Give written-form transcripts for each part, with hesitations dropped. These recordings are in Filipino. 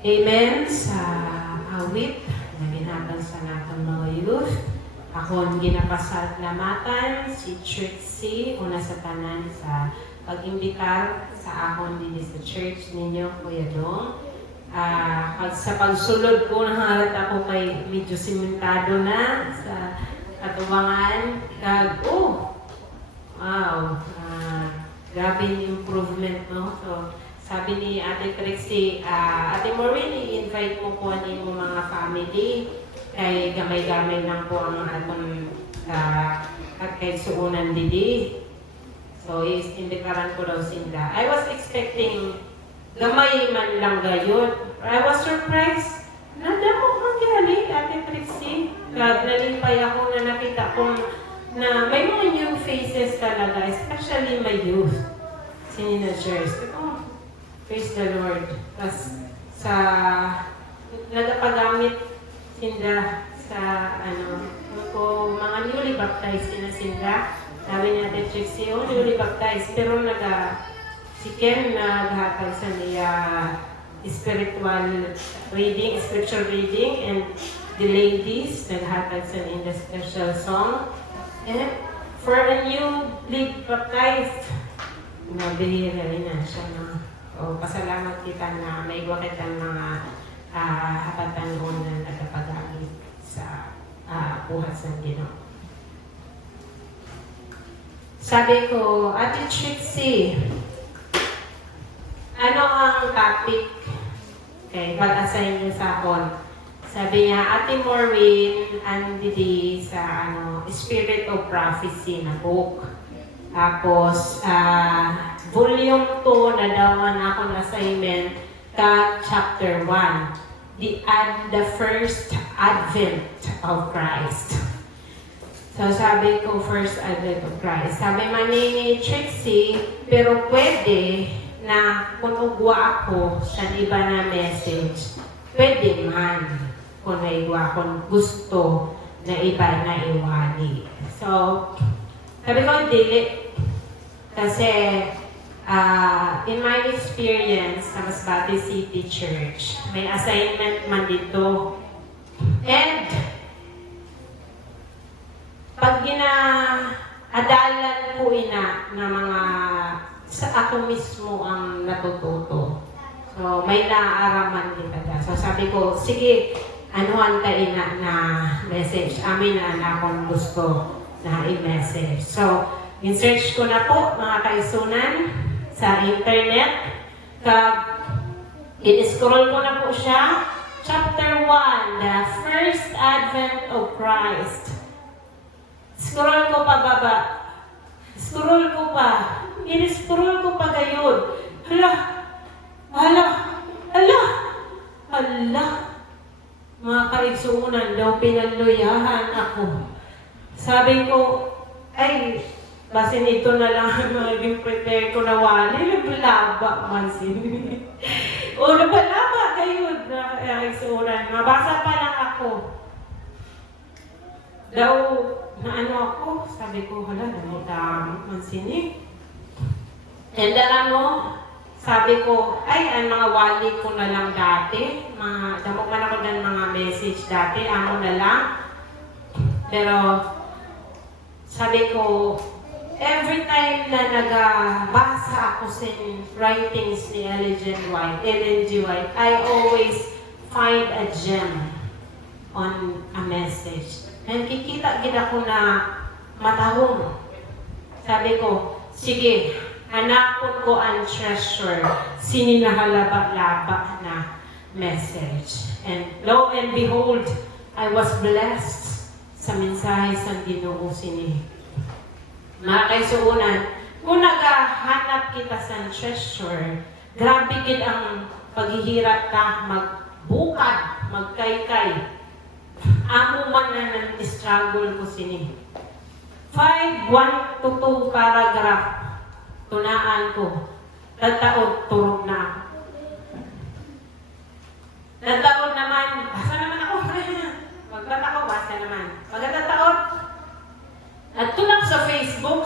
Amen sa awit na ginhatag sa natong mga youth. Ako ang ginapasalamatan si Trixie, una sa tanan sa pag-imbitar sa akon din sa church ninyo, Kuya Dong. Sa pagsulod ko, nahalat ako kay medyo simentado na sa katubangan. Grabe yung improvement, no? So, sabi ni Ate Trixie, Ate Maureen, i-invite mo po mo mga family. Kay gamay-gamay lang po ang atong kagkaigsuunan didi. So, indikaran ko daw sila. I was expecting gamay man lang gayon. I was surprised. Nadamo kang gali, Ate Trixie. Nalimpay ako na nakita kong na may mga new faces talaga, especially my youth. Teenagers. Praise the Lord. Tapos nagapagamit sila sa mga newly baptized sila. Sabi ni Ate Trixie, newly baptized. Pero si Ken naghatag sa niya spiritual reading, and the ladies naghatag sa niya the special song. And for a newly baptized, mabihira rin na siya. So, pasalamat kita na may wakit ang mga hapatan noon na nagpagamit sa buhat ng Ginoo. Sabi ko, Ate Trixie, ano ang topic? Okay, pag-assign niyo sa akin. Sabi niya, Ate Maureen, andidi sa Spirit of Prophecy na book. Tapos, volume 2 na dawan akong assignment chapter 1. The first advent of Christ. So, sabi ko, first advent of Christ. Sabi man ni Trixie, pero pwede na kung ugwa ako sa iba na message, pwede man kung naigwa akong gusto na iba na iwali. So, sabi ko, dili. Kasi, in my experience sa Masbate City Church, may assignment man dito. And, pag adalan ko na mga sa ako mismo ang natututo. So, may naaaraman kita. So, sabi ko, sige, anuhan ka na message. Amin na akong gusto na i-message. So, in-search ko na po, mga kaisunan, sa internet. In-scroll ko na po siya. Chapter 1, the first advent of Christ. Scroll ko pa baba. Scroll ko pa. In-scroll ko pa gayon. Hala. Mga kaigsuunan daw, pinaluyahan ako. Sabi ko, ay, base nito na lang maging prepare ko na wali. Naglaba man sini. O, nabalaba kayo na kaigsuunan. Mabasa pa lang ako. Daw, ako, sabi ko, damot man sini. And alam mo, sabi ko, ang mga wali ko na lang dati. Damok man ako ng mga message dati, amo na lang. Pero, sabi ko, every time na nagabasa ako sa writings ni Ellen G. White, I always find a gem on a message. And kikita ako na matahong. Sabi ko, sige, hanapon ko ang treasure, sininahalaba-laba na message. And lo and behold, I was blessed sa mensahe sa Ginoo sini. Mga kaisuunan, kung naghahanap kita sa treasure, grabe gid ang paghihirap ka, magbukad, magkaykay. Amo man na struggle ko sini. 1 to 2 paragraph, tunaan ko. Nagtaod, turog na ako. Nagtaod naman, basa naman ako. Magbata ko, basa naman. Pagkatataod, nagtulak sa Facebook.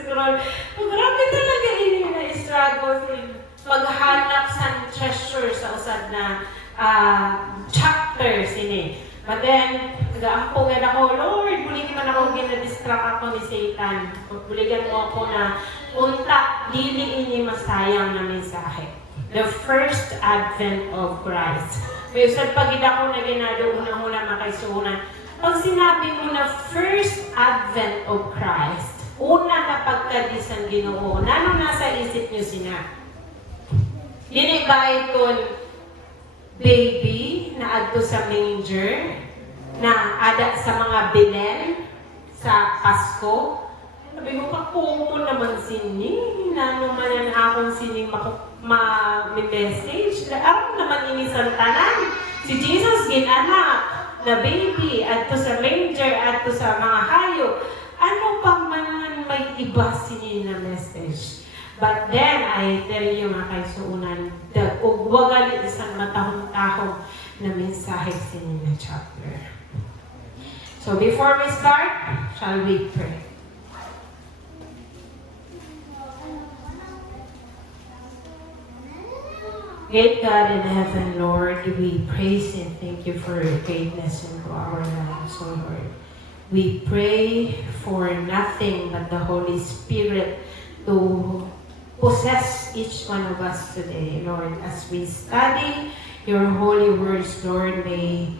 Scroll. Grabe talaga na-struggle. Maghanap sa treasure. sure sa usad na chapter sini. But then, nag-aampungan ako, Lord, buligin man ako, ginadistract ako ni Satan. Buligan mo ako na unta, dili ini masayang na mensahe. The first advent of Christ. May usad pagid ako na ginado unang-una makaisunan. Pag sinabi mo na first advent of Christ, una na pagkadisan Ginoo, nano nasa isip niyo sina? Dili ba iton baby na adto sa manger, na ada sa mga Belen sa Pasko? Sabi ko, kakumo naman sini, nano man ang akong sining ma-message. Aram naman ini santanan. Si Jesus ginanak na baby adto sa manger, adto sa mga hayop. Ano pa man may iba sini na message? But then, I tell you mga kaisuunan, ugwagan isang matahong-tahong na mensahe sinin na chapter. So before we start, shall we pray? Great God in heaven, Lord, we praise and thank you for your greatness into our lives, O Lord. We pray for nothing but the Holy Spirit to possess each one of us today, Lord. As we study your holy words, Lord, may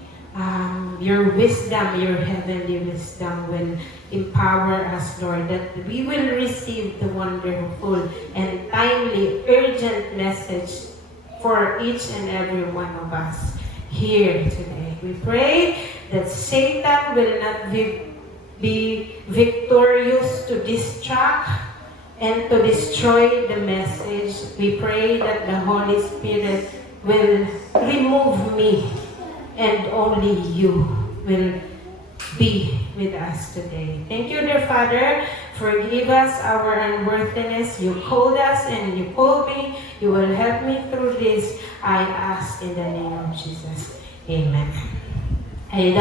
your wisdom, your heavenly wisdom will empower us, Lord, that we will receive the wonderful and timely, urgent message for each and every one of us here today. We pray that Satan will not be victorious to distract and to destroy the message. We pray that the Holy Spirit will remove me and only you will be with us today. Thank you, dear Father. Forgive us our unworthiness. You called us and you called me. You will help me through this. I ask in the name of Jesus. Amen. And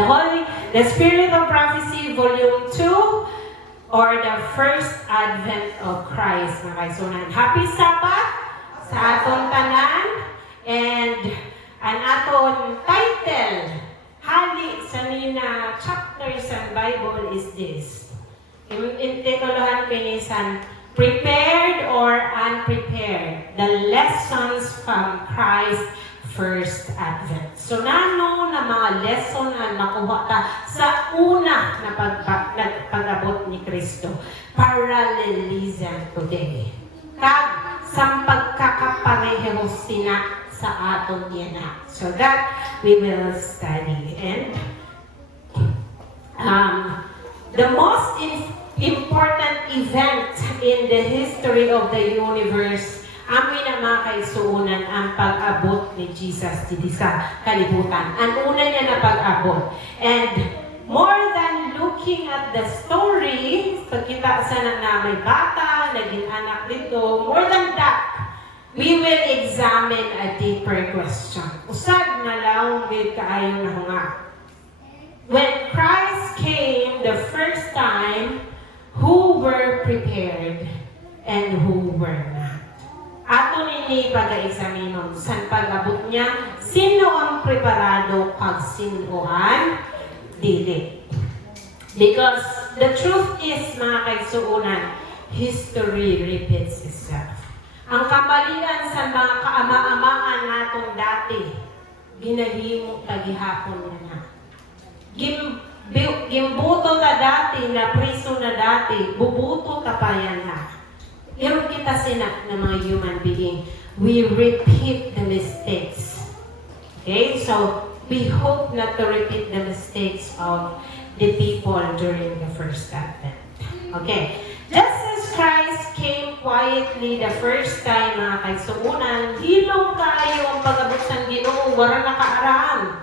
the Spirit of Prophecy, Volume 2, or the first advent of Christ, mga kaisunan. Happy Sabbath sa aton tanan, and ang aton title, hali sa nina chapter sa Bible is this. Intituluhan kinisan, Prepared or Unprepared, the Lessons from Christ's First Advent. So, nano na mga lesson ang makuha ta sa una na pag-abot ni Kristo. Parallelism today. Kag sa pagkakapareho sina sa aton yana. So that we will study. And the most important event in the history of the universe, amin na mga kaisuunan ang pag-abot ni Jesus dito sa kalibutan. Ang una niya na pag-abot. And more than looking at the story, pagkita sa na may bata, naging anak dito, more than that, we will examine a deeper question. Usad na lang with kaayo na nga. When Christ came the first time, who were prepared and who were not? Ato nini pag-examinon sa pag-abot niya, sino ang preparado pag sino ang dili. Because the truth is, mga kaisuunan, history repeats itself. Ang kamalian sa mga kaama-amaan natong dati, ginahimo tagihapon na. Gimbuto ta dati, na priso na dati, bubuto ta pa yan na. Pero kita sina ng mga human being, we repeat the mistakes. Okay? So, we hope not to repeat the mistakes of the people during the first advent. Okay? Just as Christ came quietly the first time, mga kaisuunan, hilong kayo ang pag-abot sa Ginoo, wala nakaaraan.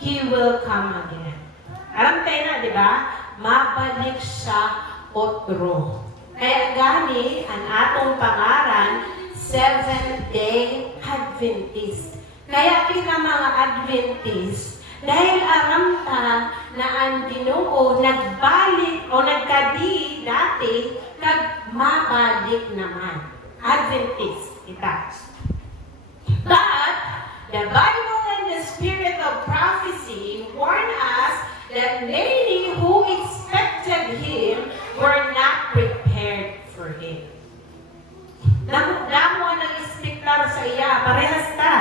He will come again. Alam tayo na, di ba? Mabalik siya otro. Kaya gani, ang atong pangaran, Seventh-day Adventist. Kaya kita mga Adventist, dahil aram ta na ang Ginoo nagbalik o nagkadi dati, kag mabalik naman. Adventist kita. But, The Bible and the spirit of prophecy warn us that many who expected him were not prepared for him. Damo ang nag-expectar sa iya, parehas ta.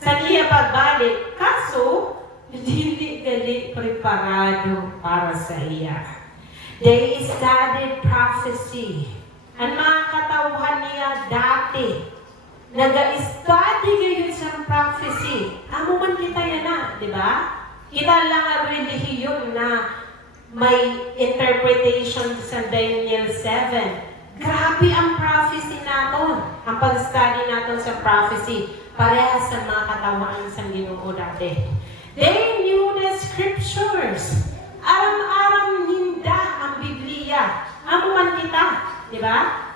Sa iya pagbalik, kaso, hindi gali preparado para sa iya. They studied prophecy. Ang mga katauhan niya dati, nag-study ngayon sa prophecy. Amo man kita yan na, di ba? Kita lang ang relihiyon na may interpretation sa Daniel 7. Grabe ang prophecy natin. Ang pag-study natin sa prophecy. Parehas sa mga katawan sa Ginoo dati. They knew the scriptures. Aram-aram ninda ang Biblia. Amo man kita. Di ba?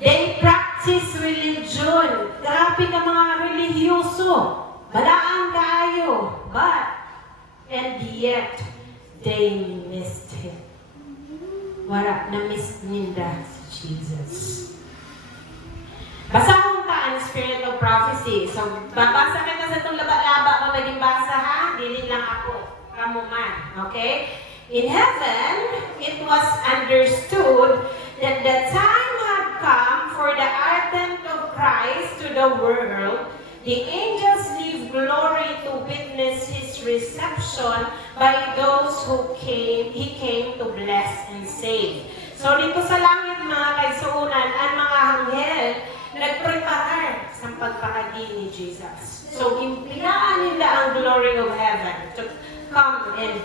They practice religion. Grabe ka mga religyoso. Balaan kayo. And yet, they missed him. Wala, na-miss ninda si Jesus. Basahon ka ang spirit of prophecy. So, babasa ka sa itong laba-laba kung naging basa ha. Dili lang ako. Kamuman. Okay? In heaven, it was understood that the time had come for the advent of Christ to the world. The angels gave glory to witness his reception by those he came to bless and save. So dito sa langit mga kaisuunan, ang mga anghel nagprepare sa pagpakadi ni Jesus. So impinaan nila ang glory of heaven to come and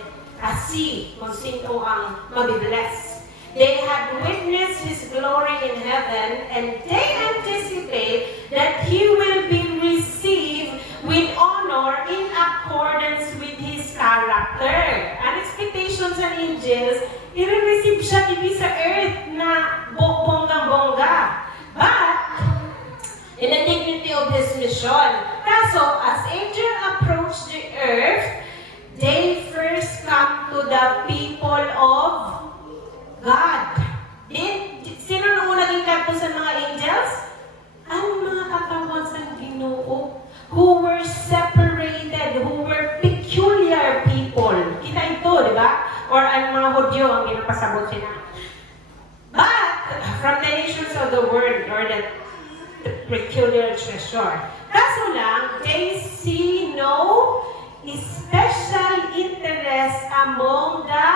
see kung sino ang mabibless. They had witnessed his glory in heaven and they anticipate that he will be received with honor in accordance with his character. Ang expectations ng angels, i-receive siya hindi sa earth na bonggang-bongga. But, in the dignity of his mission. Kaso, as angels approach the earth, they first come to the people of God. Sino nung naging kanto sa mga angels? Ang mga katawan sa Ginoo who were separated, who were peculiar people. Kita ito, di ba? Or ang mga Hudyo ang ginapasabot sila. But, from the nations of the world, or the peculiar treasure. Kaso lang, they see no special interest among the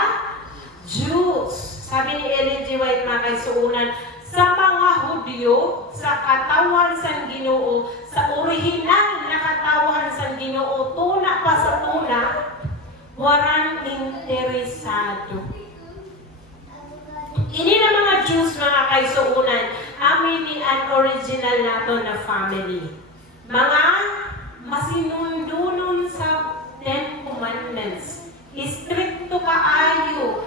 Jews. Sabi ni Ellen G. White mga kaisuunan, sa mga Hudyo, sa katawan sa Ginoo, sa orihinal na katawan sa Ginoo, tuna pa sa tuna, warang interesado. Ini na mga Jews mga kaisuunan, amin ni an original nato na family. Mga masinundunon sa Ten Commandments. Istrikto kaayo,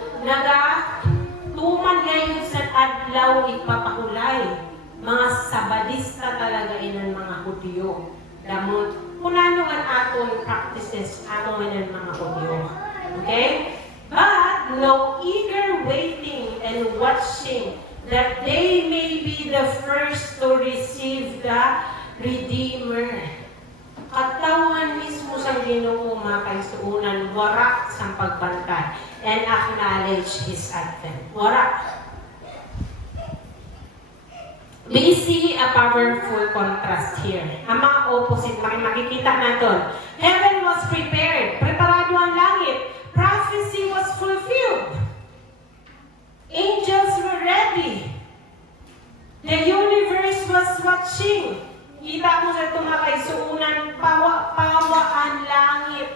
tuman ngayon sa adlaw ipapakulay. Mga sabadista talaga inan mga Hudyo. Damot, kunano ang aton practices among inan mga Hudyo. Okay? But no eager waiting and watching that they may be the first to receive the Redeemer. Katawan mismo sa Ginoo mga kaisuunan, warak sa pagbantay and acknowledge His advent. Warak. We see a powerful contrast here. Ang mga opposite, makikita natin. Heaven was prepared. Preparado ang langit. Prophecy was fulfilled. Angels were ready. The universe was watching. Kita mo sa itong mga kaisuunan, pawa-pawa ang langit.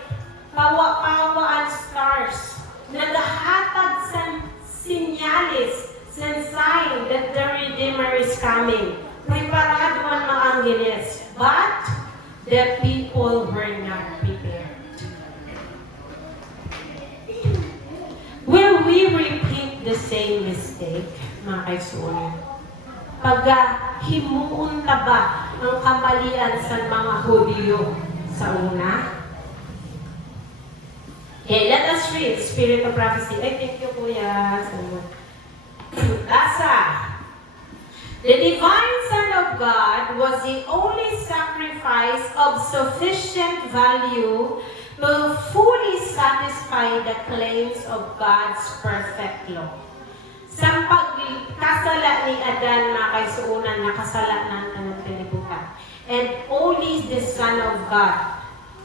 Pawa-pawa ang stars. Naghahatag sa sinyalis, sa sign that the Redeemer is coming. Preparado ang mga angeles. But, the people were not prepared. Will we repeat the same mistake, mga kaisuunan? Himuon ta ba ang kamalian sa mga Hudyo sa una? Okay, let us read Spirit of Prophecy. Ay, thank you, Kuya. Lasa. The divine Son of God was the only sacrifice of sufficient value to fully satisfy the claims of God's perfect law. Sa pagkasala ni Adan na kay suunan, nakasalanan na ng kalibutan. And only the Son of God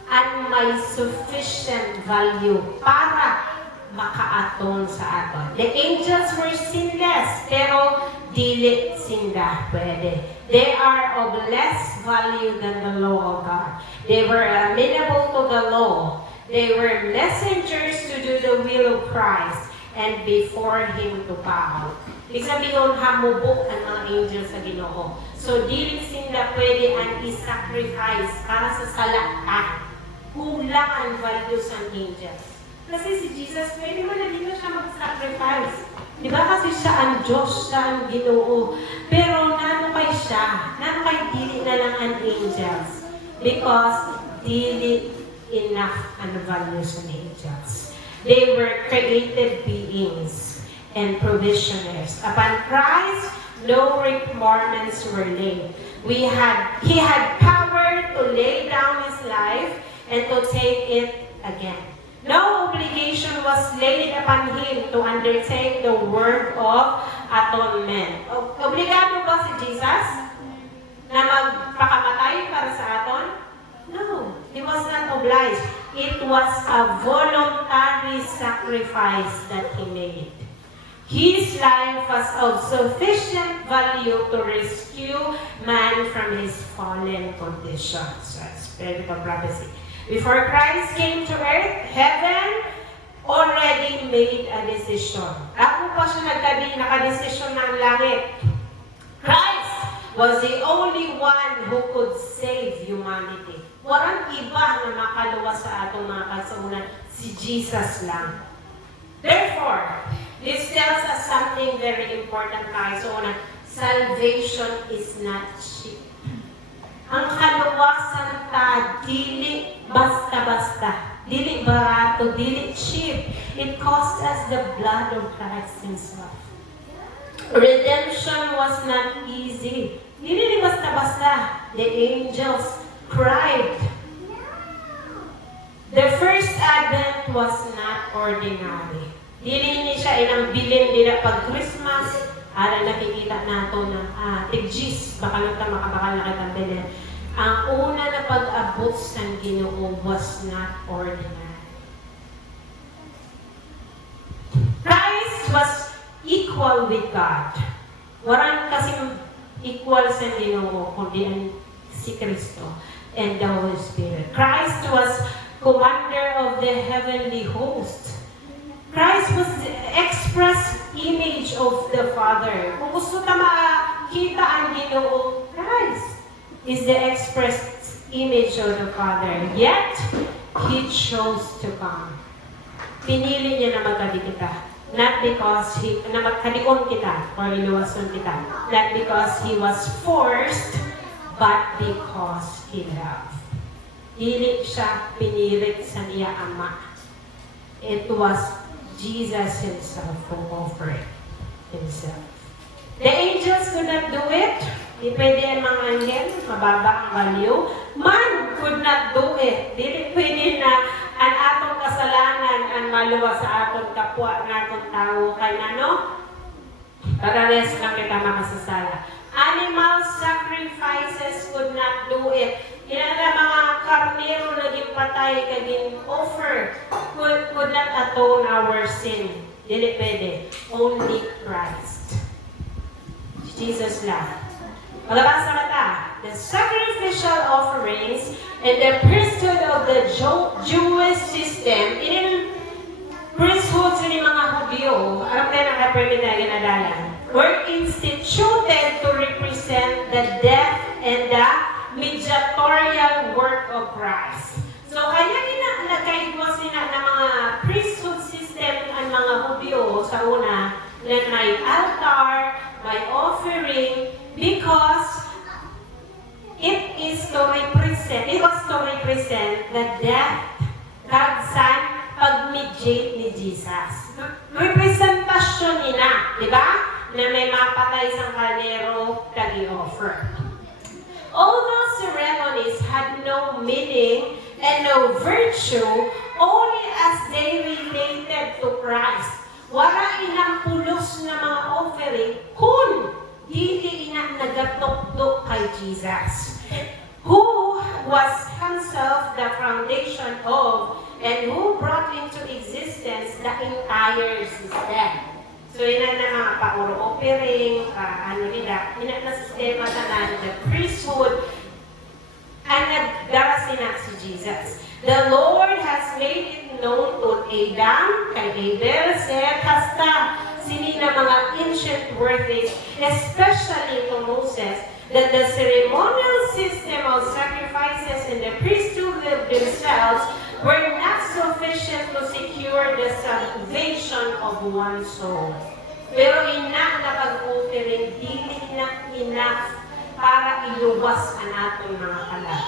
at may sufficient value para makaatone sa aton. The angels were sinless, pero dili sinda pwede. They are of less value than the law of God. They were amenable to the law. They were messengers to do the will of Christ and before Him to bow. Ibig sabihin, hamubok ang mga angels sa Ginoo. So, dili sinda pwede ang i-sacrifice para sa salata. Kulang ang values ng angels. Kasi si Jesus, pwede man na dito siya mag-sacrifice. Di ba kasi siya ang Diyos, siya ang Ginoo. Pero nanukay siya, nanukay dili na lang ang angels. Because dili enough ang values ng angels. They were created beings and provisioners. Upon Christ, no requirements were laid. He had power to lay down His life and to take it again. No obligation was laid upon Him to undertake the work of atonement. Obligado ba si Jesus na magpakamatay para sa aton? No, He was not obliged. It was a voluntary sacrifice that He made. His life was of sufficient value to rescue man from his fallen conditions. That's biblical prophecy. Before Christ came to earth, heaven already made a decision. Ako pa siya nakadesisyon ng langit. Christ was the only one who could save humanity. Walang iba na makaluwa sa atong mga kasaunan, si Jesus lang. Therefore, this tells us something very important tayo. So, salvation is not cheap. Ang kaluwasan ta, dili basta-basta. Dili barato, dili cheap. It cost us the blood of Christ Himself. Redemption was not easy. Dili basta-basta. The angels cried. The first Advent was not ordinary. Dili ni siya ilang bilin nila pag Christmas. Ara nakikita nato na tigjis, baka lang ta makabakal na kitang bilin. Ang una na pag-abot sa Ginoo was not ordinary. Christ was equal with God. Waran kasing equal sa Ginoo kundi ang si Kristo and the Holy Spirit. Christ was commander of the heavenly host. Christ was the express image of the Father. Kung gusto ta makita ang Ginoo, Christ is the express image of the Father. Yet, He chose to come. Pinili niya na magkabi kita. Not because na magkalion kita or iluwason kita. Not because He was forced, but because He loved. Dili siya pinilit sa niya Ama. It was Jesus Himself who offered Himself. The angels could not do it. Di pwede ang mga anghel, mababa ang value. Man could not do it. Dili pwede na ang atong kasalanan ang maluwa sa atong kapwa na atong tao. Kaya no? Parares lang kita makasasala. Animal sacrifices could not do it. Yan na mga karnero na gipatay kaging offer could not atone our sin. Dili pwede. Only Christ. Jesus lang. Magbasa ka ta. The sacrificial offerings and the priesthood of the Jewish system, in priesthood sa mga Hudyo, alam tayo na pwede tayo ginadalan, were instituted to represent the death and the mediatorial work of Christ. So, kaya nagkaigwas nila ng mga priesthood system ang mga Hudyo sa una, na may altar, may offering, because it was to represent the death kagsan pag-mediate ni Jesus. Representasyon nila, di ba? na may mapatay sa kalero, tagi-offer. All those ceremonies had no meaning and no virtue only as they related to Christ. Wala ilang pulos na mga offering kung dili ina nagatukdok kay Jesus, who was himself the foundation of and who brought into existence the entire system. So, ina na mga pauro offering, ina na sistema tanan, the priesthood, and nagdara sina si Jesus. The Lord has made it known to Adam, kay Abel, Seth, hasta sini na mga ancient worthies, especially to Moses, that the ceremonial system of sacrifices and the priesthood themselves were not sufficient to secure the salvation of one soul. Pero ina na pag-offering, dili na enough para iluwas ang atong mga kalat.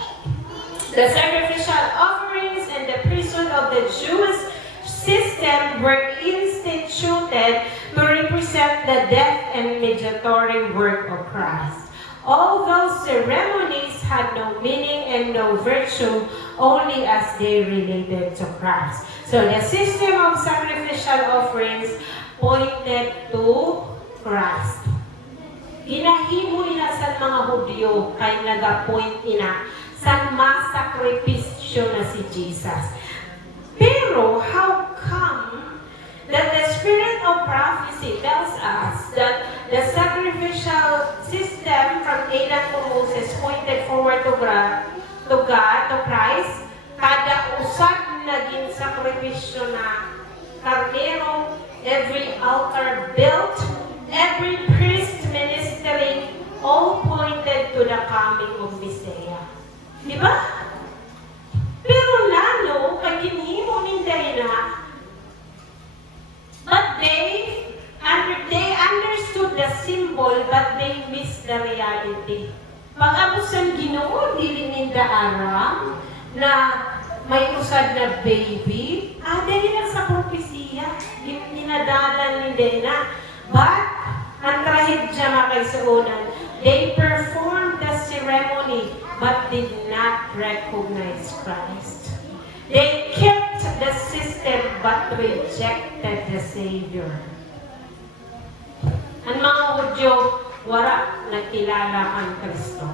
The sacrificial offerings and the priesthood of the Jewish system were instituted to represent the death and mediatory work of Christ. All those ceremonies had no meaning and no virtue only as they related to Christ. So the system of sacrificial offerings pointed to Christ. Ginahimo ina sa mga Hudyo kay nagapoint ina sa masakripisyo na si Jesus. Pero how come that the spirit of prophecy tells us that the sacrificial system from Adam to Moses pointed forward to God, to Christ, kada usad naging sakripisyo na karnero, every altar built, every priest ministering, all pointed to the coming of Messiah. Di ba? Pero lalo, kay kinhimo ninday na, but they understood the symbol, but they missed the reality. Pag-abot sa Ginoo, dili ninda aram na may usad na baby, dahil lang sa propesiya, dinadalan ninday na. But, ang trahedya makaysuunan, they performed the ceremony, but did not recognize Christ. They kept the system but rejected the Savior. Ang mga Hudyo, wala nakilala ang Kristo.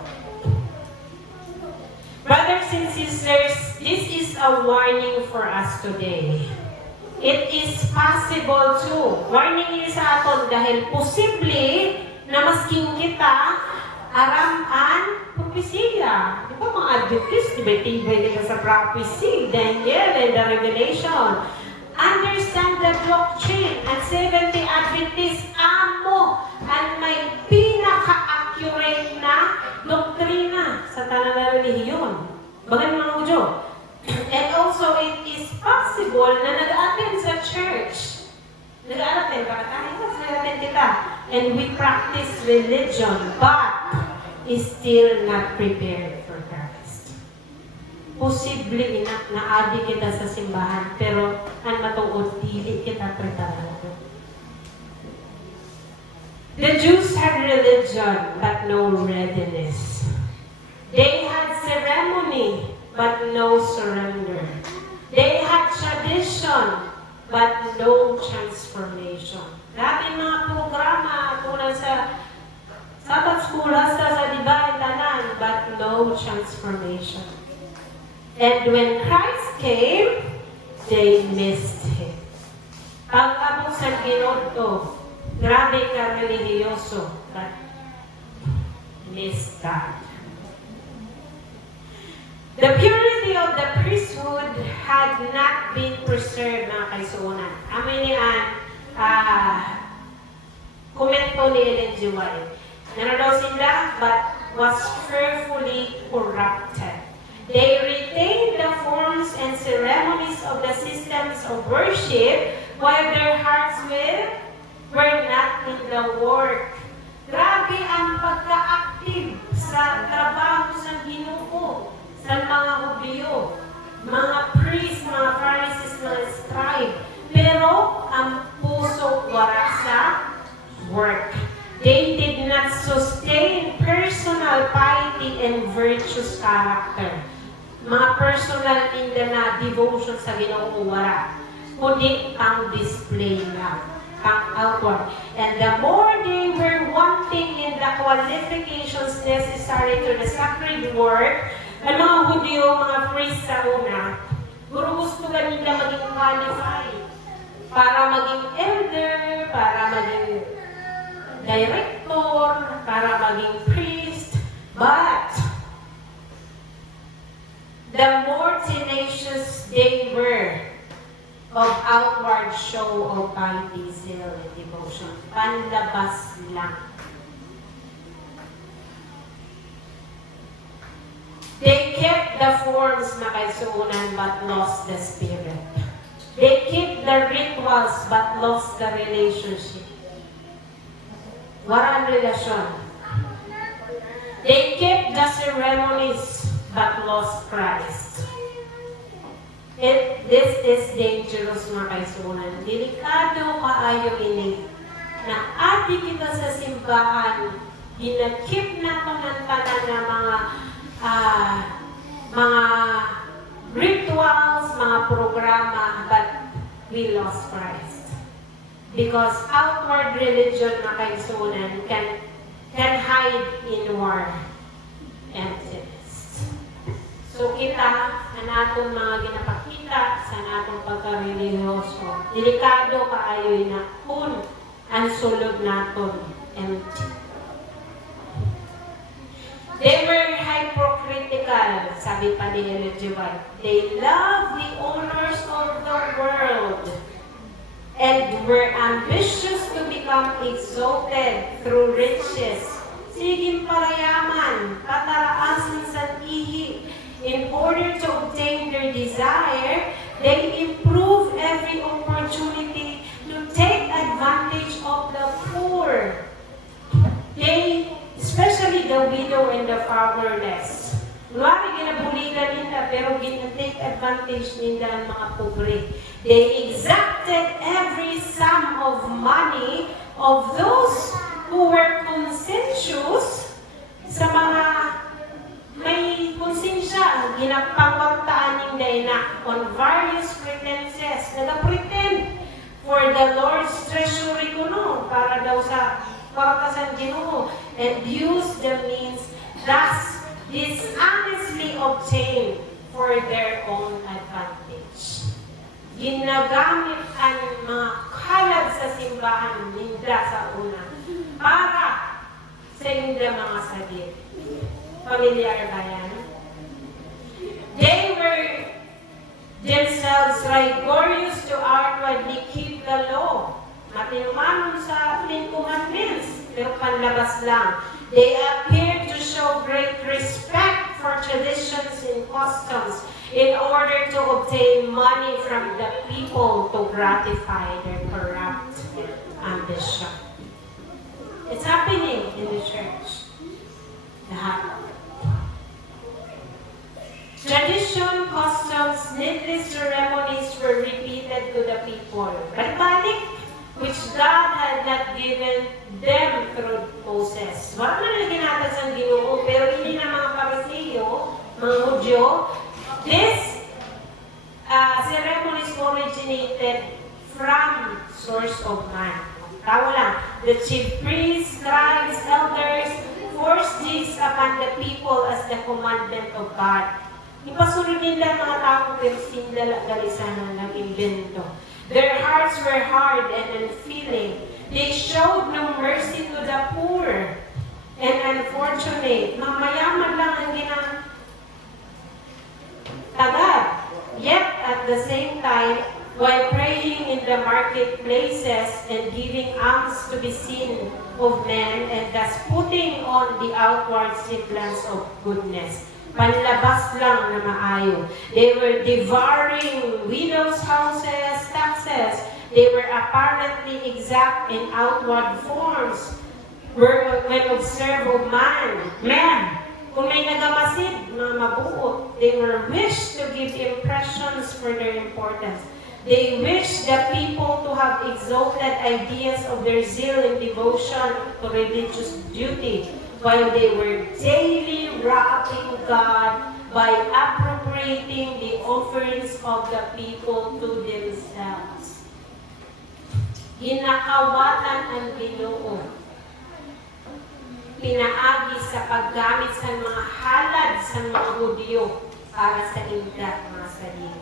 Brothers and sisters, this is a warning for us today. It is possible too. Warning sa aton dahil posible na masking kita araman propesiya. Di ba mga Adventist, tibay nila sa prophecy, Daniel and the Revelation. Understand the doctrine at Seventh-day Adventist amo ang may pinaka-accurate na doktrina sa tanan na relihiyon. Bagan mga Hudyo. And also, it is possible na nag-attend sa church. Nag-attend ba? Nag-attend kita. And we practice religion, but is still not prepared for Christ. Posible na adi kita sa simbahan, pero ang matuod, dili kita preparado. The Jews had religion, but no readiness. They had ceremony, but no surrender. They had tradition, but no transformation. Dati mga programa tulad sa Sabbath school hasta sa Divine Tanan, but no transformation. And when Christ came, they missed Him. Pag-abot sa Ginoo, grabe ka relihiyoso, but missed God. The purity of the priesthood had not been preserved, mga kaisuunan. Amin niyan, komento ni Ellen G. White. Daw sila, but was fearfully corrupted. They retained the forms and ceremonies of the systems of worship, while their hearts were not in the work. Grabe ang pagka-active sa trabaho sa Ginoo. Sa mga Hudyo, mga priests, mga Pharisees, mga scribe. Pero ang puso wala sa work. virtuous character. Mga personal nila na devotion sa Ginoo wala. Kundi ang display lang, ang outward. And the more they were wanting in the qualifications necessary to the sacred work, ang mga Hudyo, mga priests sa una, gusto nila maging qualified para maging elder, para maging director, para maging priest. But the more tenacious they were of outward show of piety, zeal, and devotion, panlabas lang. They kept the forms na kaisunan but lost the spirit. They kept the rituals but lost the relationship. Walang relasyon. They kept the ceremonies but lost Christ. This is dangerous mga kaisunan. Delikado kaayo ini na ati kita sa simbahan, ginakip na pangantanan na mga rituals, mga programa, but we lost Christ. Because outward religion na kaisunan can hide inward emptiness. So kita, sa natong mga ginapakita, sa natong pagka-religyoso, delikado kaayoy na kung ang sulod naton empty. They were hypocritical, sabi pa ni Ellen G. White. They loved the honors of the world and were ambitious to become exalted through riches. Siging parayaman, kataraasan sa ihi. In order to obtain their desire, they improve every opportunity to take advantage of the poor. They, especially the widow and the fatherless. Kunwari, ginabuligan nila, pero gina-take advantage nila ang mga pobre. They exacted every sum of money of those who were conscientious sa mga may konsensya. Ginapangwartaan nila na on various pretenses. Nag-pretend for the Lord's treasury kuno, para daw sa kautasan Ginoo, and use the means thus dishonestly obtained for their own advantage. Ginagamit ang mga kalab sa simbahan nila sa una para sa nila mga sagip. Familiar ba yan? They were themselves rigorous to outwardly keep the law. Matinumanon sa 10 commandments, pero panlabas lang. They appear to show great respect for traditions and customs in order to obtain money from the people to gratify their corrupt ambition. It's happening in the church. Lahat. Tradition, customs, needless ceremonies were repeated to the people. Balik, which God had not given them through Moses. Wala man na ginatag sa Ginoo, pero hindi na mga Pariseo, mga Hudyo, this ceremonies originated from source of man. Tao lang, the chief priests, scribes, elders, forced this upon the people as the commandment of God. Ipasunod nila mga tao, pero sila galisan ang nag-invento. Their hearts were hard and unfeeling. They showed no mercy to the poor and unfortunate. Mamayaman lang ang ginatagad. Yet, at the same time, while praying in the marketplaces and giving alms to be seen of men, and thus putting on the outward semblance of goodness. Panlabas lang na maayo. They were devouring widows' houses, taxes. They were apparently exact in outward forms. When observed of man, kung may nagamasid, mga mabuot, they were wished to give impressions for their importance. They wished the people to have exalted ideas of their zeal and devotion to religious duty. while they were daily robbing God by appropriating the offerings of the people to themselves. Ginakawatan ang Ginoo. Pinaagi sa paggamit sa mga halad sa mga Hudyo para sa indat mga sarili.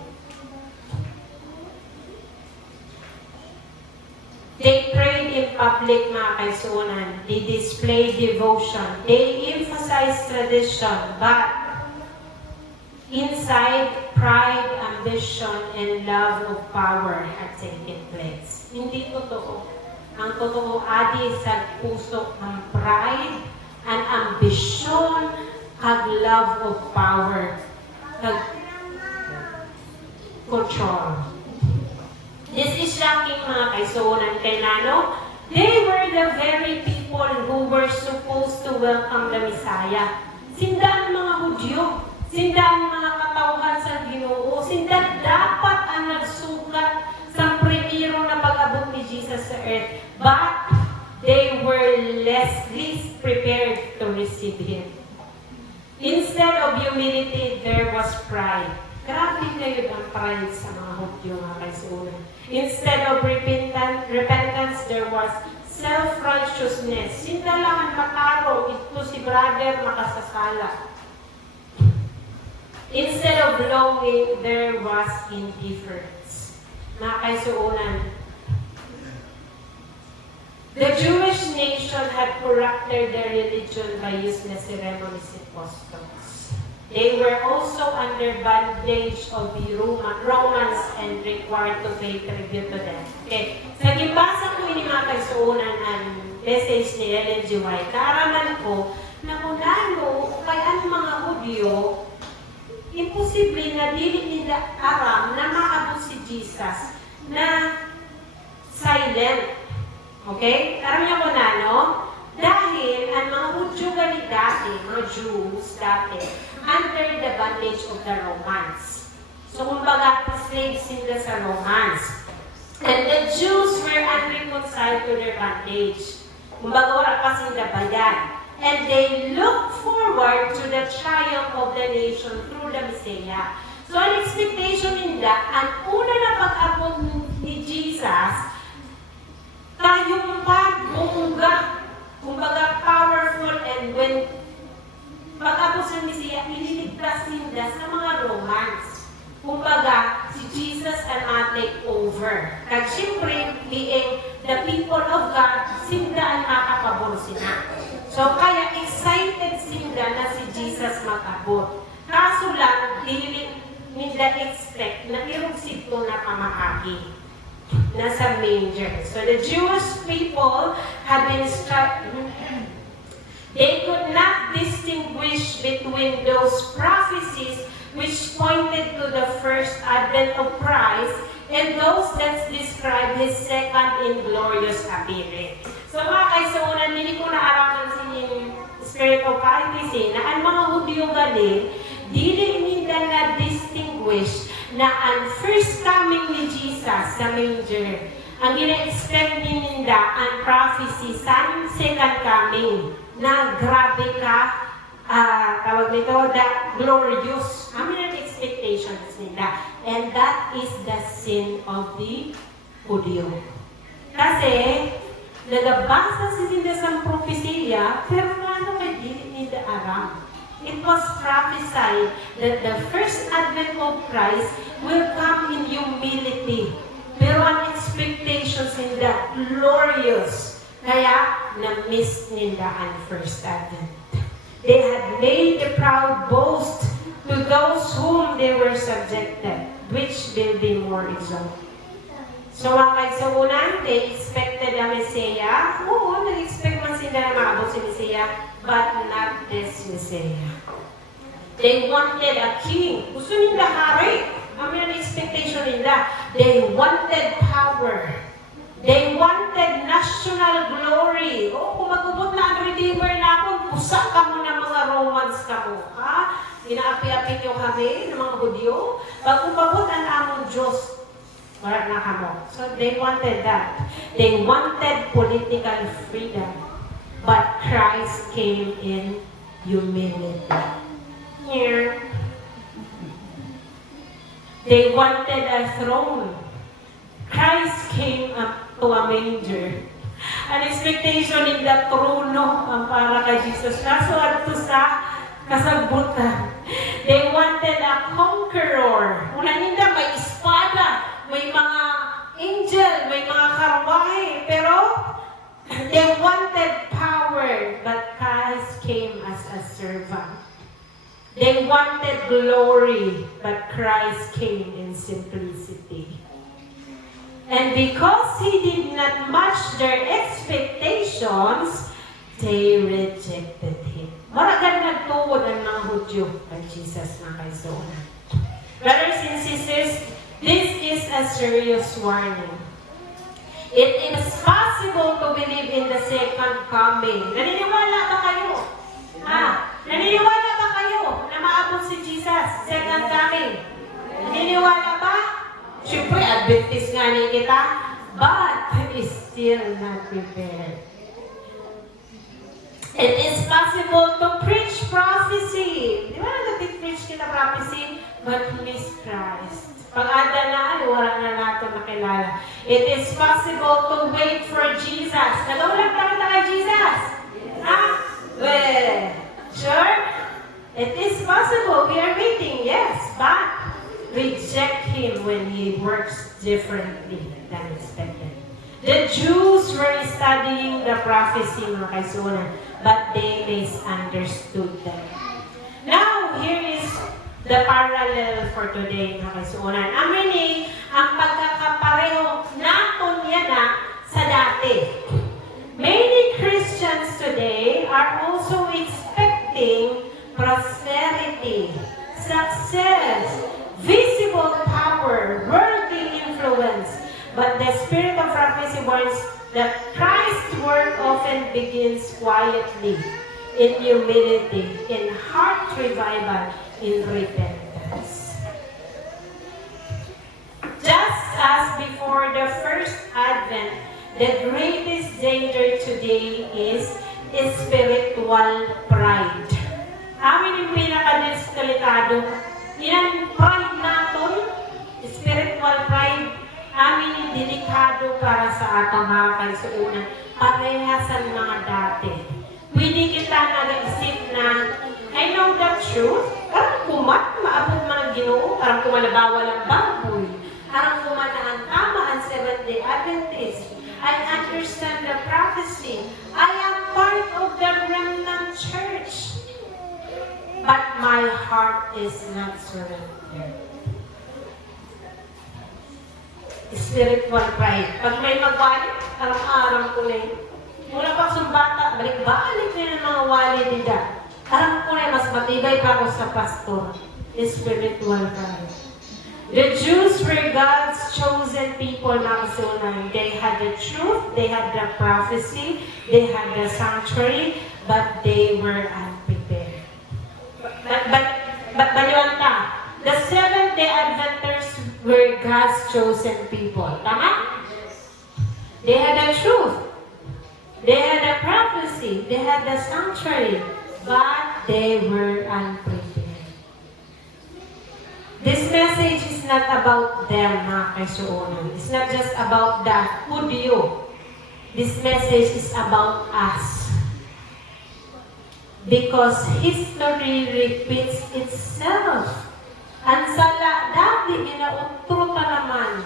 They prayed in public, mga kaisunan. They displayed devotion. They emphasized tradition, but inside, pride, ambition, and love of power had taken place. Hindi totoo. Ang totoo adi sa puso ang pride, ang ambisyon, kag love of power, kag control. This is shocking, mga kaisunan, kay Nano. They were the very people who were supposed to welcome the Messiah. Sindan mga Hudyo, sindan mga katauhan sa Ginoo, sindan dapat ang nagsugat sa primero na pag-abot ni Jesus sa earth. But they were least prepared to receive Him. Instead of humility, there was pride. Grabe kayo ang pride sa mga Hudyo, mga kaisunan. Instead of repentance, there was self-righteousness. Sindalangan makaro, ito si brother makasasala. Instead of longing, there was indifference. Mga kaisunan, the Jewish nation had corrupted their religion by useless ceremonies and customs. They were also under bondage of the Romans and required to pay tribute to them. Okay. Sa gibasa ko ini mga kaisunan ang message ni Ellen G. White, naaraman ko na kung ano, kay ang mga Hudyo, imposible na dili nila aram na maabot si Jesus na silent. Okay? Aram niyo ko na, no? Dahil ang mga Hudyo gali dati, mga Jews dati, under the bondage of the Romans. So, kumbaga, slaves sila sa Romans. And the Jews were unreconciled to their bondage. Kumbaga, wala pa sila bayan. And they looked forward to the triumph of the nation through the Messiah. So, ang expectation nila, ang una na pag-abot ni Jesus, tayong pagbunga, kumbaga, powerful, and when pag-abot sa Messiah, ililigtas nila sa mga Romans. Kumbaga, si Jesus ang take over. Kag siyempre, being the people of God, sinda ang makapabor sila. So, kaya excited sila na si Jesus mag-abot. Kaso lang, dili nila expect na irugsito na pamahagi. Nasa manger. So, the Jewish people had been they could not distinguish between those prophecies which pointed to the first advent of Christ and those that describe His second and glorious appearing. So mga kaisunan, hindi ko naaraman sa inyong spirit of prophecy na ang mga Hudyo gali, dili nila na-distinguish na ang first coming ni Jesus sa manger. Ang gina-expect nila ang prophecy sa second coming na grabe ka, tawag nito, the glorious. Amin ang expectations nila. And that is the sin of the Hudyo. Kasi, nagabasa sila sa propesya, pero ano kay dili nila aram. It was prophesied that the first advent of Christ will come in humility. Pero ang expectations nila, glorious. Kaya, na-miss nila ang first advent. They had made a proud boast to those whom they were subjected, which will be more exalted. So, mga kaisunan, they expected a Messiah. Oo, nag-expect man sila na maabot si Messiah, but not this Messiah. They wanted a king. Gusto nila hari. Ang expectation nila. They wanted power. They wanted national glory. O, kung magubot na ang Redeemer na ako, pusa ka mo ng mga Romans ka mo. Ha? Inaapi-api nyo kami ng mga Hudyo. Pag umabot ang among Diyos, wala na kamo. So, they wanted that. They wanted political freedom. but Christ came in humility. Here, they wanted a throne. Christ came up to a manger. An expectation in the trono ang para kay Jesus. Naso adto sa kasabutan. They wanted a conqueror. Una nila may espada, may mga angel, may mga karwahe, pero they wanted power, but Christ came as a servant. They wanted glory, but Christ came in simplicity. And because He did not match their expectations, they rejected Him. Maragan nagtuod ang mga Hudyo kay Jesus na kay Zona. Brothers and sisters, this is a serious warning. It is possible to believe in the second coming. Naniniwala ba kayo? Naniniwala ba kayo na maabot si Jesus, second coming? Naniniwala ba? Siyempre, Adventist nga ni kita, but is still not prepared. It is possible to preach prophecy. Di ba nag-preach kita prophecy? But miss Christ. Pag-ada na ay, wala na nato nakilala. It is possible to wait for Jesus. Nagawalak na kita kay Jesus? Well, sure? It is possible. We are waiting, yes, but reject Him when He works differently than expected. The Jews were studying the prophecy mga kaisunan, but they misunderstood them. Now, here is the parallel for today mga kaisunan. Aminin ang pagkakapareho naton yan sa dati. Many Christians today are also expecting prosperity, success, visible power, worldly influence. But the spirit of prophecy warns that Christ's work often begins quietly, in humility, in heart revival, in repentance. Just as before the first Advent, the greatest danger today is spiritual pride. Amin yung pinaka-delikado. Yan, pride natin, spiritual pride, amin yung delikado para sa atong mga kaisuunan. Parehasan mga dati. Pwede kita nag-isip na, I know the truth, parang maabot man ang Ginoo, parang kumalabawal ang baboy, parang kumanaan tama ang Seventh-day Adventist. I understand the prophecy. I am part of the remnant church. But my heart is not surrendered. Spiritual pride. Pag may magbalik, aram-aram ko na yun. Mula pa sa bata, balik-balik na yung mga wali nila. Aram ko na mas matibay pa ako sa pastor. Spiritual pride. The Jews were God's chosen people, mga kasunan. They had the truth, they had the prophecy, they had the sanctuary, but they were unprepared. But the Seventh-day Adventists were God's chosen people. Tama? They had the truth. They had the prophecy. They had the sanctuary. But they were unprepared. This message is not about them, mga kaisuunan. It's not just about the Hudyo. This message is about us. Because history repeats itself. Ang sala dati, inautro ta naman.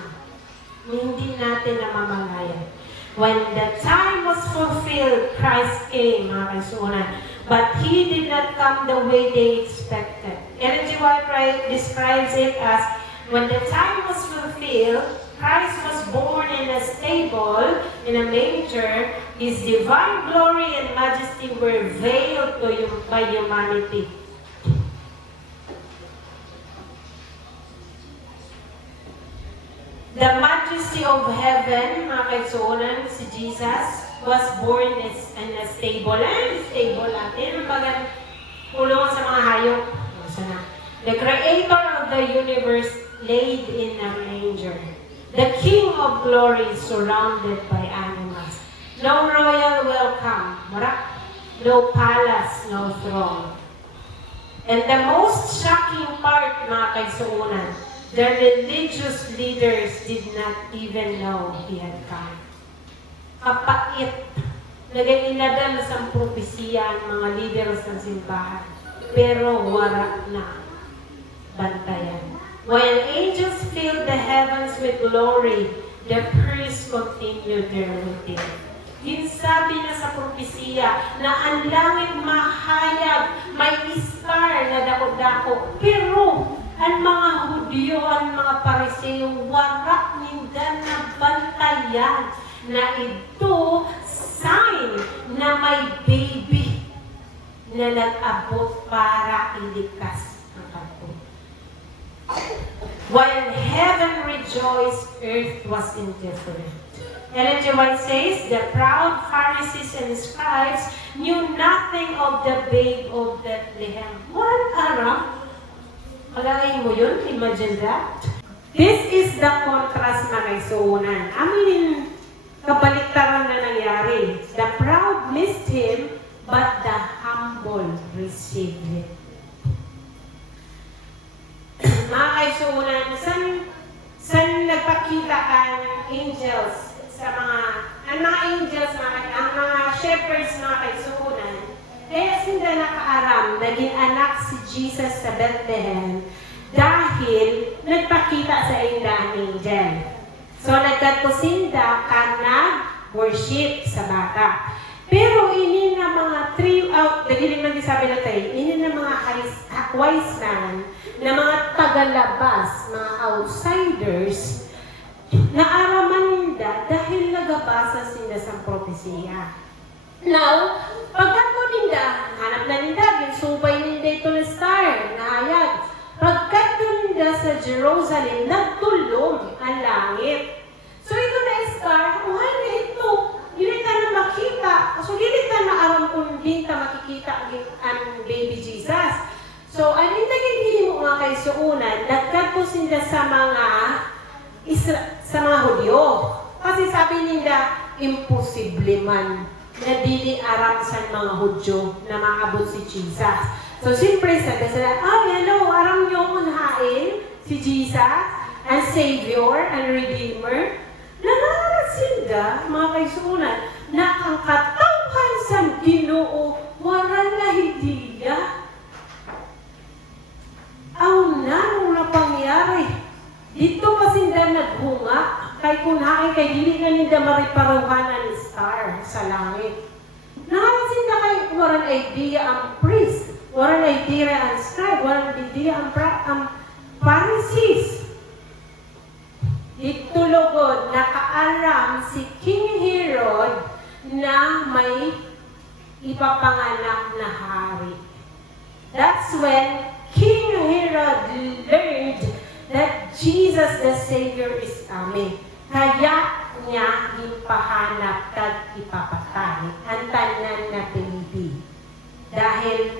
Hindi natin namamalayan. When the time was fulfilled, Christ came, mga kaisunan. But He did not come the way they expected. Ellen G. White describes it as, when the time was fulfilled, Christ was born in a stable, in a manger. His divine glory and majesty were veiled by humanity. The majesty of heaven, mga kaisunan, si Jesus, was born in a stable. Stable natin. Ang bagan, kulungan sa mga hayop. The creator of the universe laid in a manger. The King of glory surrounded by animals. No royal welcome. No palace, no throne. And the most shocking part, mga kaisuunan, the religious leaders did not even know he had come. Kapait. Naging-inadal sa propesiya ang mga leaders ng simbahan. Pero wala na bantayan. While angels filled the heavens with glory, the priests continued their routine. Sabi na sa propesiya na ang langit mahayag, may star na dako-dako. Pero ang mga Hudyo, ang mga Pariseo, wala nindan na bantayan na ito sign na may baby na nag-abot para ilikas ang kanto. While heaven rejoiced, earth was indifferent. Ellen G. White says, the proud Pharisees and scribes knew nothing of the babe of Bethlehem. Walang aram. Pagkakain mo yun? Imagine that. This is the contrast na kaisuunan. Amin kabaliktaran na nangyari. The proud missed him, but the humble received him. Mga kaisuunan, saan nagpakita ang angels? Ang mga angels, ang mga shepherds, mga kaisuunan, kaya sila nakaaram, naging anak si Jesus sa Bethlehem dahil nagpakita sa inda ang angel. So, nagkatusinda ka nag-worship sa bata. Pero ini na mga nagiling man sabi na tayo, ini na mga wise man, na mga tagalabas, mga outsiders, naaraman ninda dahil nagabasa sila sa propesiya. Now, pagkat ninda, hanap na ninda, ginsubay ninda ito na star, nahayag. Pagkat ninda sa Jerusalem, nagtulong ang langit. So ito na star, uhay na ito. Dili ka na makita. So dili ka na aram kung di ka makikita ang baby Jesus. So, anin nagiging mo mga kaisuunan, nagkadto sila sa mga Hudyo. Kasi sabi nila, imposible man na dili aram sa mga Hudyo na maabot si Jesus. So, siyempre sabi sila, hello, aram nyo unhain si Jesus, ang Savior, ang Redeemer. Nanarasinda, mga kaisuunan, na ang katawhan sa Ginoo, waran na hidiya. Ang nanong na pangyari. Dito kasi na naghunga, kay kunhain kay dili na ninda mariparuhan ang star sa langit. Nakasin na kay waran idea ang priest, waran idea ang scribe, waran idea ang Pharisees. Dito lugod, nakaalam si King Herod na may ipapanganak na hari. That's when King Herod learned that Jesus the Savior is coming. Kaya niya ipahanap at ipapatay ang tanan na baby. Dahil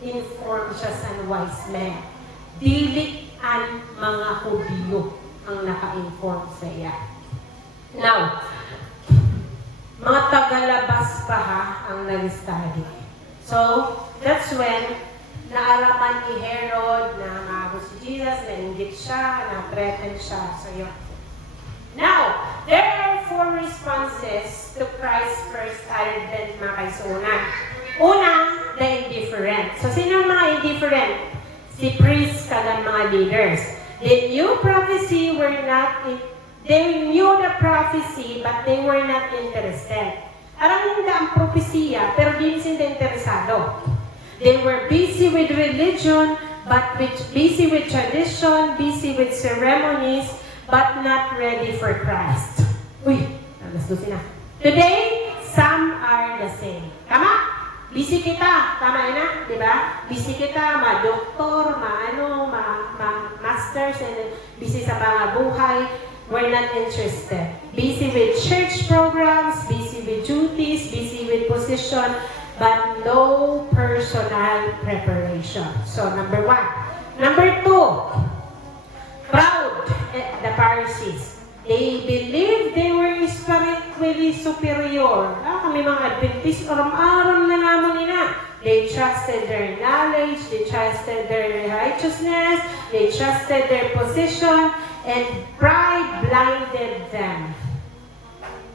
inform siya sa wise men. Dili ang mga Hudyo ang naka-inform sa iya. Now, mga tagalabas pa ang nag-study. So, that's when naalaman ni Herod na mago si Jesus, nainggit siya, na-threaten siya. So, yun. Now, there are 4 responses to Christ's first advent, mga kaisunan. Una, the indifferent. So, sino mga indifferent? Si priests kagang mga leaders. They knew prophecy they knew the prophecy, but they were not interested. Alam nila ang propesiya, pero di sila interesado. They were busy with religion, busy with tradition, busy with ceremonies, but not ready for Christ. Uy, nagasusin na. Today, some are the same. Tama? Busy kita. Tama na, di ba? Busy kita, ma-doktor, ma-masters, and busy sa mga buhay. We're not interested. Busy with church programs, busy with duties, busy with position, but no personal preparation. So, number 1. Number 2, proud, the Pharisees. They believed they were spiritually superior. Kami mga Adventist, aram-aram na naman nila. They trusted their knowledge, they trusted their righteousness, they trusted their position, and pride blinded them.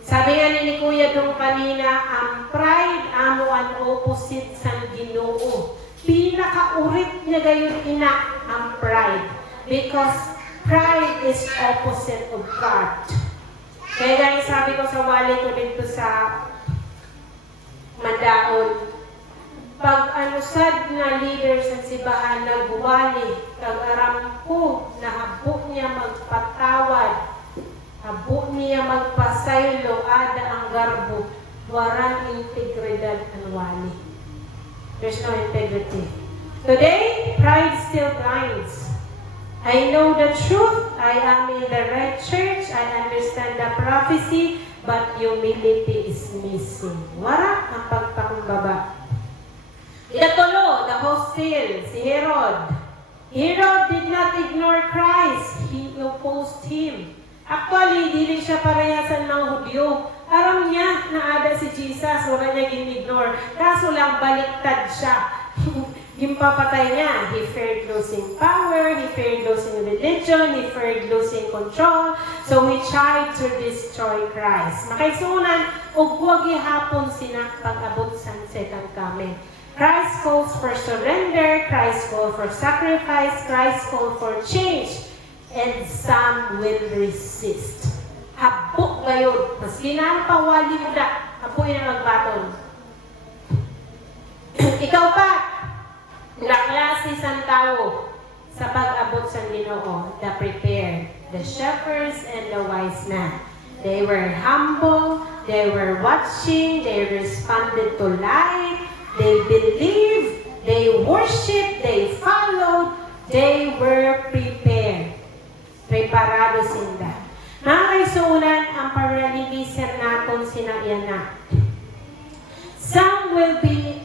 Sabi nga ni Kuya Dong kanina, ang pride amo ang opposite sa Ginoo. Pinakaurit niya gayon ina ang pride. Because pride is opposite of God. Kaya guys, sabi ko sa wali ko dito sa Mandaon, pag anusad na leader sa sibahan nagwali, kag-aram ko na habo niya magpatawad, habo niya magpasaylo, ada ang garbo, waran integridad ang wali. There's no integrity. Today, pride still blinds. I know the truth. I am in the right church. I understand the prophecy, but humility is missing. Wala ang pagpakumbaba. Ikatulo, the hostile, si Herod. Herod did not ignore Christ. He opposed him. Actually, dili siya parehasan ng Hudyo. Aram niya na ada si Jesus, wala niya gin-ignore. Kaso lang, baliktad siya. Gimpapatay niya. He feared losing power, he feared losing religion, he feared losing control. So he tried to destroy Christ. Makaisunan, ug huwag ihapon sina pag-abot sa second coming. Christ calls for surrender, Christ calls for sacrifice, Christ calls for change, and some will resist. Habo ngayon. Mas ginapawali mo na. Habo yung magbaton. Ikaw pa, naklase sang tao sa pag-abot sa Ginoo, the prepared, the shepherds and the wise men. They were humble, they were watching, they responded to light, they believed, they worshiped, they followed, they were prepared. Preparado sila. Mga kaisunan, ang paralilisan natin sinayana. Some will be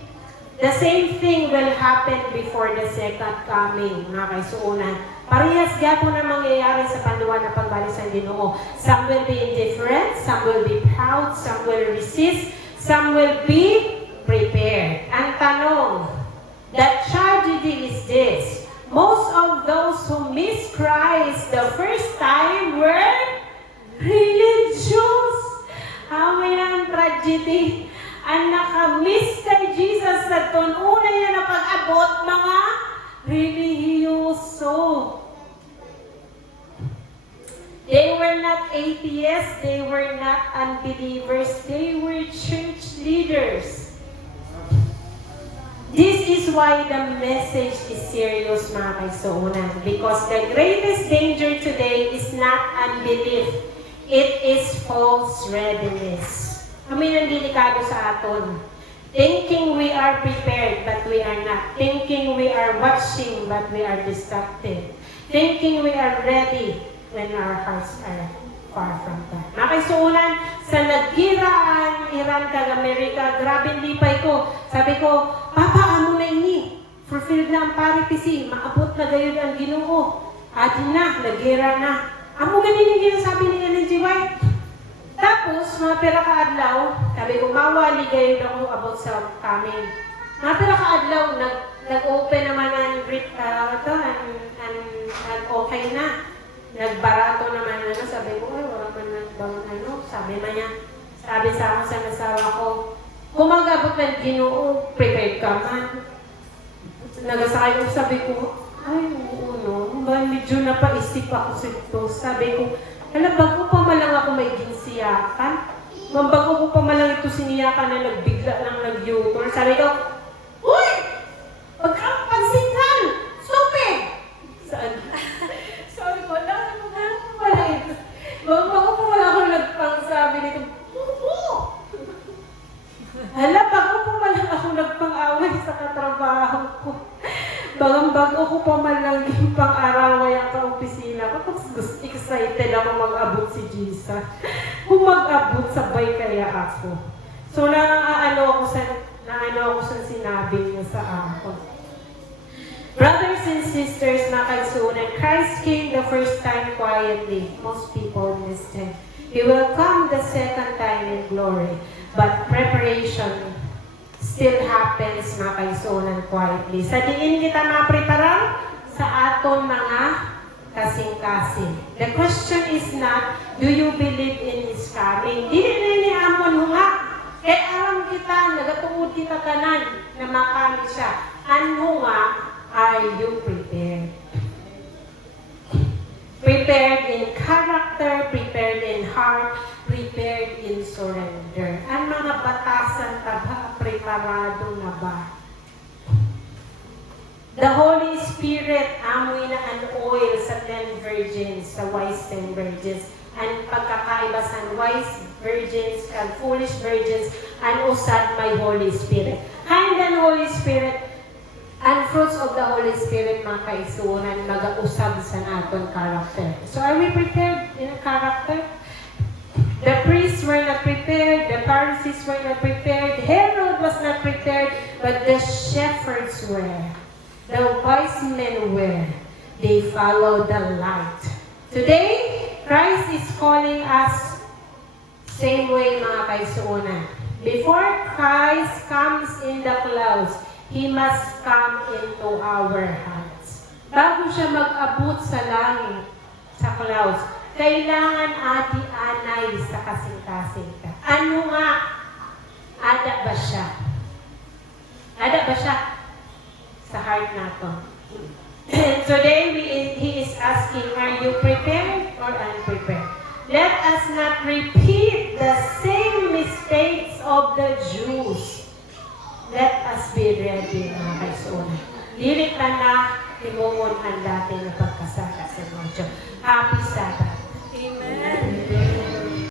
the same thing will happen before the second coming, mga kaisuunan. Parehas gapo na mangyayari sa panluwan na pagbalik sa Ginoo. Some will be indifferent, some will be proud, some will resist, some will be prepared. Ang tanong, the tragedy is this. Most of those who miss Christ the first time were religious. May ang tragedy. Ang nakamiss kay Jesus sa tununa niya na pag-abot, mga religyoso. They were not atheists, they were not unbelievers, they were church leaders. This is why the message is serious, mga kaisuunan. Because the greatest danger today is not unbelief. It is false readiness. Kami nang delikado sa aton. Thinking we are prepared, but we are not. Thinking we are watching, but we are distracted. Thinking we are ready, when our hearts are far from God. Mga kaisuunan, sa nagkiraan, Iran kag Amerika, grabe lipay ko. Sabi ko, Papa, amo na ini. Fulfilled na ang paripisi. Maabot na gayon ang Ginoo. Adi na, nagira na. Amo ganin yung ginasabi ni Ellen G. White. Tapos, mga pera ka-adlaw, sabi ko, mawali gayon ako about sa kami. Mga pera ka-adlaw, nag-open naman ang okay na. Nagbarato naman na, sabi ko, ay, wala man nagbang sabi man niya, sabi sa ako sa nasawa ko, kung mag-abot ng Ginoo, prepared ka man. Nagasakay ko, sabi ko, ay, oo, no, medyo napaisip ako sa ito. Sabi ko, bago pa malang ako may ginsiyakan, bago ko pa malang ito siniyakan na nagbigla lang nag-U-turn. Sabi ko, uy! Pagkapansikan! Stupid! Saan? Sabi ko, wala ito. Bago pa wala ako nagpangsabi nito, bago pa malang ako nagpang-away sa katrabaho ko. Bago ko pa malang pang-araway ang ka-opisina ko. Tapos excited ako mag-abot si Jesus. Kung mag-abot, sabay kaya ako. So, naano ako sa sinabi niya sa ako. Brothers and sisters, mga kaisunan, Christ came the first time quietly. Most people missed Him. He will come the second time in glory. But preparation still happens, mga kaigsuonan, quietly. Sa diin kita mapreparar sa aton mga kasing-kasing. The question is not, do you believe in His coming? Dili na ni amon nga. Kaya alam kita, nagatuod kita tanan na makami siya. Ano nga, are you prepared? Prepared in character, prepared in heart, prepared in surrender. Ang mga batasan taba, preparado na ba? The Holy Spirit, amoy na an oil sa 10 virgins, sa wise 10 virgins. Ang pagkakaiba sa wise virgins and foolish virgins, and usad may Holy Spirit. And the Holy Spirit, and fruits of the Holy Spirit, mga kaigsuonan, mag-usab sa aton character. So are we prepared in character? The priests were not prepared, the Pharisees were not prepared, Herod was not prepared, but the shepherds were. The wise men were. They followed the light. Today, Christ is calling us same way, mga kaigsuonan. Before Christ comes in the clouds, He must come into our hearts. Bago siya mag-abot sa langit, sa clouds, kailangan ati-anay sa kasing-kasing ka. Ano nga? Ada ba siya? Ada ba siya? Sa heart nato. Today, He is asking, are you prepared or unprepared? Let us not repeat the same mistakes of the Jews. Let us be ready, mga kaigsuonan. Dili ka na timungon ang dati na pagkasala sa Nocho. Happy Sabbath. Amen.